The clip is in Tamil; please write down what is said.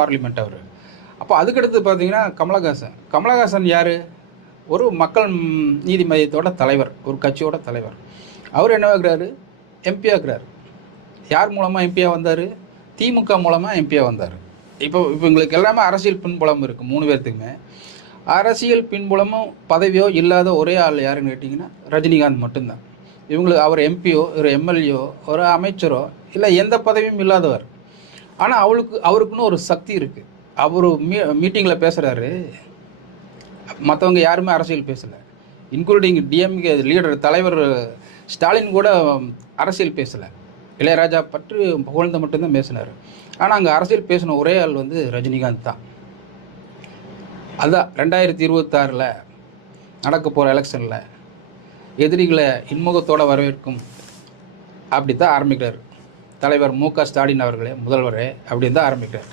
பார்லிமெண்ட் அவர். அப்போ அதுக்கடுத்து பார்த்தீங்கன்னா கமலஹாசன் யார்? ஒரு மக்கள் நீதி மையத்தோட தலைவர், ஒரு கட்சியோட தலைவர். அவர் என்ன ஆகுறாரு? எம்பி ஆகுறாரு. யார் மூலமாக எம்பியாக வந்தார்? திமுக மூலமாக எம்பியாக வந்தார். இப்போ இவங்களுக்கு எல்லாமே அரசியல் பின்புலம் இருக்குது. 3 பேர்த்துக்குமே அரசியல் பின்புலமும் பதவியோ இல்லாத ஒரே ஆள் யாருன்னு கேட்டிங்கன்னா ரஜினிகாந்த் மட்டும்தான். இவங்களுக்கு அவர் எம்பியோ ஒரு எம்எல்ஏோ ஒரு அமைச்சரோ இல்லை எந்த பதவியும் இல்லாதவர். ஆனால் அவருக்குன்னு ஒரு சக்தி இருக்குது. அவர் மீட்டிங்கில் பேசுகிறாரு, மற்றவங்க யாருமே அரசியல் பேசலை. இன்க்ளூடிங் டிஎம்கே லீடர் தலைவர் ஸ்டாலின் கூட அரசியல் பேசலை. இளையராஜா பற்றி புகழ்ந்து மட்டும்தான் பேசினார். ஆனால் அங்கே அரசியல் பேசின ஒரே ஆள் வந்து ரஜினிகாந்த் தான். அதுதான் 2026 நடக்க போகிற எலெக்ஷனில் எதிரிகளை இன்முகத்தோடு வரவேற்கும் அப்படி தான் ஆரம்பிக்கிறார் தலைவர் மு.க. ஸ்டாலின் அவர்களே, முதல்வரே, அப்படின்னு தான் ஆரம்பிக்கிறார்.